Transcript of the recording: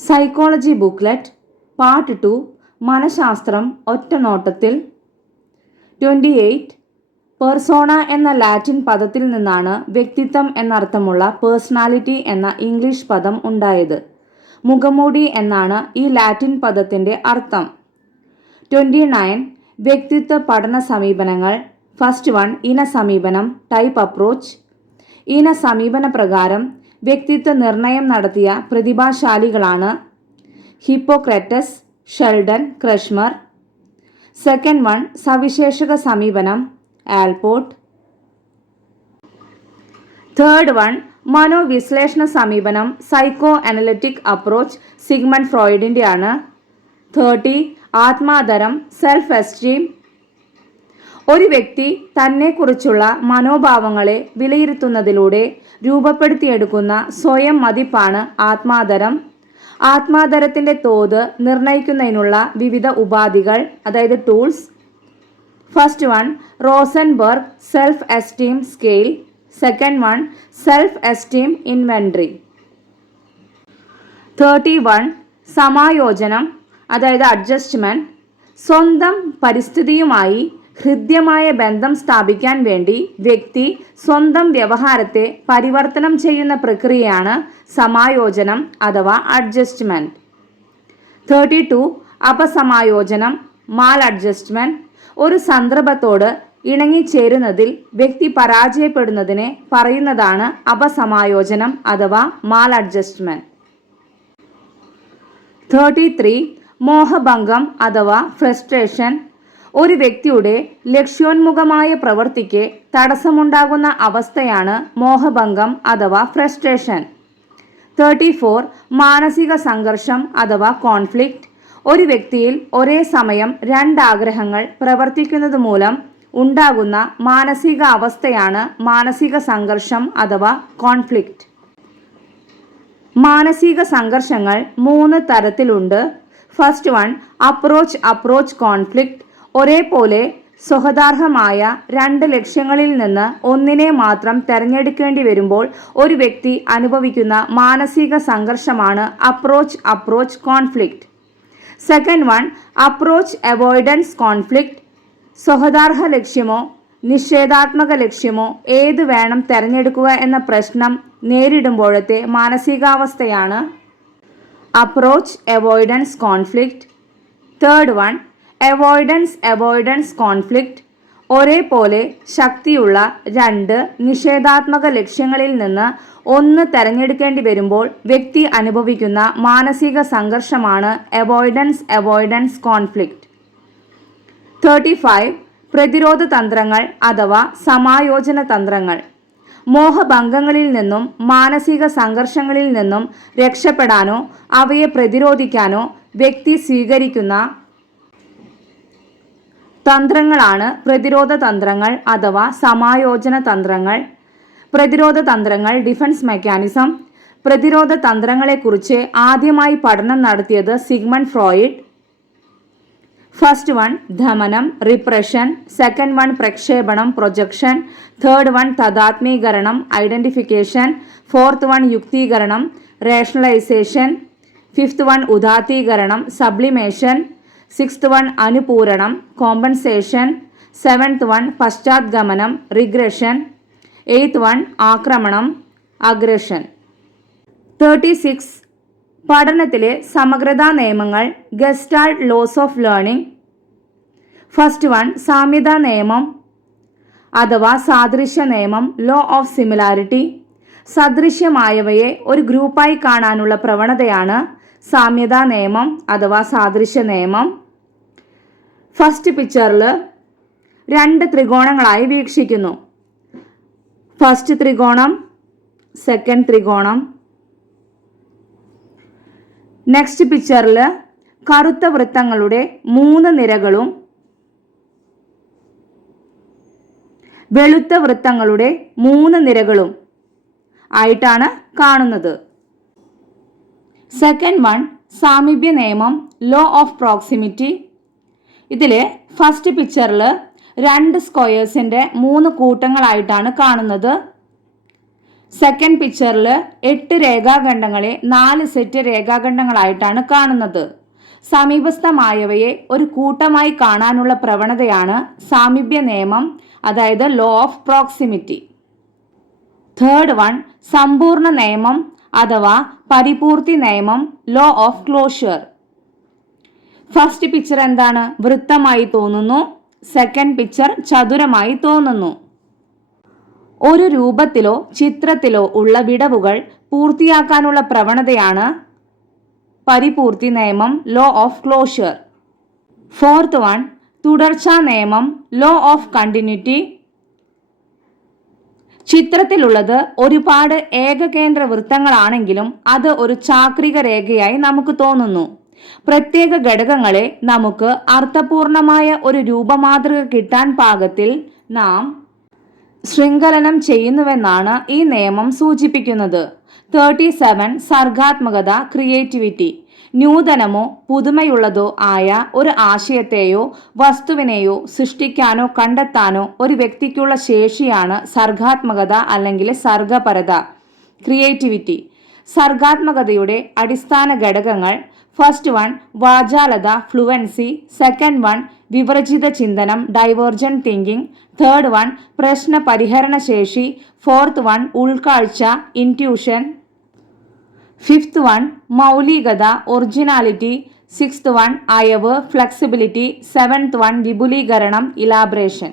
Psychology booklet part 2 മനഃശാസ്ത്രം ഒറ്റനോട്ടത്തിൽ 28 persona എന്ന ലാറ്റിൻ പദത്തിൽ നിന്നാണ് വ്യക്തിത്വം എന്നർത്ഥമുള്ള പേഴ്സണാലിറ്റി എന്ന ഇംഗ്ലീഷ് പദം ഉണ്ടായത്. മുഖംമൂടി എന്നാണ് ഈ ലാറ്റിൻ പദത്തിൻ്റെ അർത്ഥം. 29 വ്യക്തിത്വ പഠന സമീപനങ്ങൾ. ഫസ്റ്റ് 1 ഇന സമീപനം ടൈപ്പ് അപ്രോച്ച്. ഇന സമീപന പ്രകാരം വ്യക്തിത്വ നിർണയം നടത്തിയ പ്രതിഭാശാലികളാണ് ഹിപ്പോക്രറ്റസ്, ഷെൽഡൻ, ക്രഷ്മർ. സെക്കൻഡ് 1 സവിശേഷക സമീപനം ആൽപോർട്ട്. തേർഡ് 1 മനോവിശ്ലേഷണ സമീപനം സൈക്കോ അനലിറ്റിക് അപ്രോച്ച് സിഗ്മണ്ട് ഫ്രോയിഡിൻ്റെ ആണ്. 30 ആത്മാദരം സെൽഫ് എസ്റ്റീം. ഒരു വ്യക്തി തന്നെക്കുറിച്ചുള്ള മനോഭാവങ്ങളെ വിലയിരുത്തുന്നതിലൂടെ രൂപപ്പെടുത്തിയെടുക്കുന്ന സ്വയം മതിപ്പാണ് ആത്മാദരം. ആത്മാദരത്തിൻ്റെ തോത് നിർണ്ണയിക്കുന്നതിനുള്ള വിവിധ ഉപാധികൾ, അതായത് tools. First 1 Rosenberg self esteem scale. Second 1 self esteem inventory. 31 സമായോജനം, അതായത് അഡ്ജസ്റ്റ്മെൻറ്റ്. സ്വന്തം പരിസ്ഥിതിയുമായി ഹൃദ്യമായ ബന്ധം സ്ഥാപിക്കാൻ വേണ്ടി വ്യക്തി സ്വന്തം വ്യവഹാരത്തെ പരിവർത്തനം ചെയ്യുന്ന പ്രക്രിയയാണ് സമായോജനം അഥവാ അഡ്ജസ്റ്റ്മെൻറ്റ്. 32 അപസമായോജനം മാൽ അഡ്ജസ്റ്റ്മെൻറ്റ്. ഒരു സന്ദർഭത്തോട് ഇണങ്ങിച്ചേരുന്നതിൽ വ്യക്തി പരാജയപ്പെടുന്നതിനെ പറയുന്നതാണ് അപസമായോജനം അഥവാ മാൽ അഡ്ജസ്റ്റ്മെൻറ്റ്. 33 മോഹഭംഗം അഥവാ ഫ്രസ്ട്രേഷൻ. ഒരു വ്യക്തിയുടെ ലക്ഷ്യോന്മുഖമായ പ്രവൃത്തിക്ക് തടസ്സമുണ്ടാകുന്ന അവസ്ഥയാണ് മോഹഭംഗം അഥവാ ഫ്രസ്ട്രേഷൻ. 34 മാനസിക സംഘർഷം അഥവാ കോൺഫ്ലിക്റ്റ്. ഒരു വ്യക്തിയിൽ ഒരേ സമയം 2 ആഗ്രഹങ്ങൾ പ്രവർത്തിക്കുന്നത് മൂലം ഉണ്ടാകുന്ന മാനസിക അവസ്ഥയാണ് മാനസിക സംഘർഷം അഥവാ കോൺഫ്ലിക്റ്റ്. മാനസിക സംഘർഷങ്ങൾ 3 തരത്തിലുണ്ട്. First 1 approach conflict. ഒരേപോലെ സ്വഹദാർഹമായ 2 ലക്ഷ്യങ്ങളിൽ നിന്ന് ഒന്നിനെ മാത്രം തിരഞ്ഞെടുക്കേണ്ടി വരുമ്പോൾ ഒരു വ്യക്തി അനുഭവിക്കുന്ന മാനസിക സംഘർഷമാണ് approach conflict. Second 1 approach avoidance conflict. സ്വഹദാർഹ ലക്ഷ്യമോ നിഷേധാത്മക ലക്ഷ്യമോ ഏത് വേണം തിരഞ്ഞെടുക്കുക എന്ന പ്രശ്നം നേരിടുമ്പോഴത്തെ മാനസികാവസ്ഥയാണ് approach avoidance conflict. Third 1 avoidance conflict. ഒരേപോലെ ശക്തിയുള്ള 2 നിഷേധാത്മക ലക്ഷ്യങ്ങളിൽ നിന്ന് ഒന്ന് തിരഞ്ഞെടുക്കേണ്ടി വരുമ്പോൾ വ്യക്തി അനുഭവിക്കുന്ന മാനസിക സംഘർഷമാണ് അവോയ്ഡൻസ് കോൺഫ്ലിക്റ്റ്. 35 പ്രതിരോധ തന്ത്രങ്ങൾ അഥവാ സമായോജന തന്ത്രങ്ങൾ. മോഹഭംഗങ്ങളിൽ നിന്നും മാനസിക സംഘർഷങ്ങളിൽ നിന്നും രക്ഷപ്പെടാനോ അവയെ പ്രതിരോധിക്കാനോ വ്യക്തി സ്വീകരിക്കുന്ന തന്ത്രങ്ങളാണ് പ്രതിരോധ തന്ത്രങ്ങൾ അഥവാ സമായോജന തന്ത്രങ്ങൾ. പ്രതിരോധ തന്ത്രങ്ങൾ ഡിഫൻസ് മെക്കാനിസം. പ്രതിരോധ തന്ത്രങ്ങളെക്കുറിച്ച് ആദ്യമായി പഠനം നടത്തിയത് സിഗ്മണ്ട് ഫ്രോയിഡ്. ഫസ്റ്റ് 1 ദമനം റിപ്രഷൻ. സെക്കൻഡ് 1 പ്രക്ഷേപണം പ്രൊജക്ഷൻ. തേർഡ് 1 തദാത്മീകരണം ഐഡന്റിഫിക്കേഷൻ. ഫോർത്ത് 1 യുക്തീകരണം റേഷണലൈസേഷൻ. ഫിഫ്ത്ത് 1 ഉദാത്തീകരണം സബ്ലിമേഷൻ. സിക്സ്ത് 1 അനുപൂരണം കോമ്പൻസേഷൻ. സെവൻത്ത് 1 പശ്ചാത്ഗമനം റിഗ്രഷൻ. എയ്ത്ത് 1 ആക്രമണം അഗ്രഷൻ. 36 പഠനത്തിലെ സമഗ്രതാ നിയമങ്ങൾ gestalt laws of learning. First 1 സാമ്യതാ നിയമം അഥവാ സാദൃശ്യ നിയമം ലോ ഓഫ് സിമിലാരിറ്റി. സദൃശ്യമായവയെ ഒരു ഗ്രൂപ്പായി കാണാനുള്ള പ്രവണതയാണ് സാമ്യതാ നിയമം അഥവാ സാദൃശ്യ നിയമം. ഫസ്റ്റ് പിക്ചറിൽ 2 ത്രികോണങ്ങളായി വീക്ഷിക്കുന്നു. ഫസ്റ്റ് ത്രികോണം, സെക്കൻഡ് ത്രികോണം. നെക്സ്റ്റ് പിക്ചറിൽ കറുത്ത വൃത്തങ്ങളുടെ 3 നിരകളും വെളുത്ത വൃത്തങ്ങളുടെ 3 നിരകളും ആയിട്ടാണ് കാണുന്നത്. സെക്കൻഡ് 1 സാമീപ്യ നിയമം ലോ ഓഫ് പ്രോക്സിമിറ്റി. ഇതിൽ ഫസ്റ്റ് പിക്ചറിൽ 2 സ്ക്വയേഴ്സിൻ്റെ 3 കൂട്ടങ്ങളായിട്ടാണ് കാണുന്നത്. സെക്കൻഡ് പിക്ചറിൽ 8 രേഖാഖണ്ഡങ്ങളെ 4 സെറ്റ് രേഖാഖണ്ഡങ്ങളായിട്ടാണ് കാണുന്നത്. സമീപസ്ഥമായവയെ ഒരു കൂട്ടമായി കാണാനുള്ള പ്രവണതയാണ് സാമീപ്യ നിയമം, അതായത് law of proximity. Third one, സമ്പൂർണ്ണ നിയമം അഥവാ പരിപൂർത്തി നിയമം, law of closure. First picture എന്താണ്? വൃത്തമായി തോന്നുന്നു. സെക്കൻഡ് പിക്ചർ ചതുരമായി തോന്നുന്നു. ഒരു രൂപത്തിലോ ചിത്രത്തിലോ ഉള്ള വിടവുകൾ പൂർത്തിയാക്കാനുള്ള പ്രവണതയാണ് പരിപൂർത്തി നിയമം, law of closure. Fourth one, തുടർച്ചാ നിയമം, ലോ ഓഫ് കണ്ടിന്യൂറ്റി. ചിത്രത്തിലുള്ളത് ഒരുപാട് ഏകകേന്ദ്ര വൃത്തങ്ങളാണെങ്കിലും അത് ഒരു ചാക്രിക രേഖയായി നമുക്ക് തോന്നുന്നു. പ്രത്യേക ഘടകങ്ങളെ നമുക്ക് അർത്ഥപൂർണമായ ഒരു രൂപമാതൃക കിട്ടാൻ പാകത്തിൽ നാം ശൃംഖലനം ചെയ്യുന്നുവെന്നാണ് ഈ നിയമം സൂചിപ്പിക്കുന്നത്. 37, സർഗാത്മകത, ക്രിയേറ്റിവിറ്റി. നൂതനമോ പുതുമയുള്ളതോ ആയ ഒരു ആശയത്തെയോ വസ്തുവിനെയോ സൃഷ്ടിക്കാനോ കണ്ടെത്താനോ ഒരു വ്യക്തിക്കുള്ള ശേഷിയാണ് സർഗാത്മകത അല്ലെങ്കിൽ സർഗപരത, ക്രിയേറ്റിവിറ്റി. സർഗാത്മകതയുടെ അടിസ്ഥാന ഘടകങ്ങൾ: ഫസ്റ്റ് വൺ, വാചാലത, ഫ്ലുവൻസി. സെക്കൻഡ് വൺ, വിവർജിത ചിന്തനം, ഡൈവേർജന്റ് തിങ്കിങ്. തേർഡ് വൺ, പ്രശ്ന പരിഹരണ ശേഷി. ഫോർത്ത് വൺ, ഉൾക്കാഴ്ച, ഇൻറ്റ്യൂഷൻ. ഫിഫ്ത്ത് വൺ, മൗലികത, ഒറിജിനാലിറ്റി. സിക്സ്ത് വൺ, അയവ്, ഫ്ലെക്സിബിലിറ്റി. സെവൻത് വൺ, വിപുലീകരണം, ഇലാബറേഷൻ.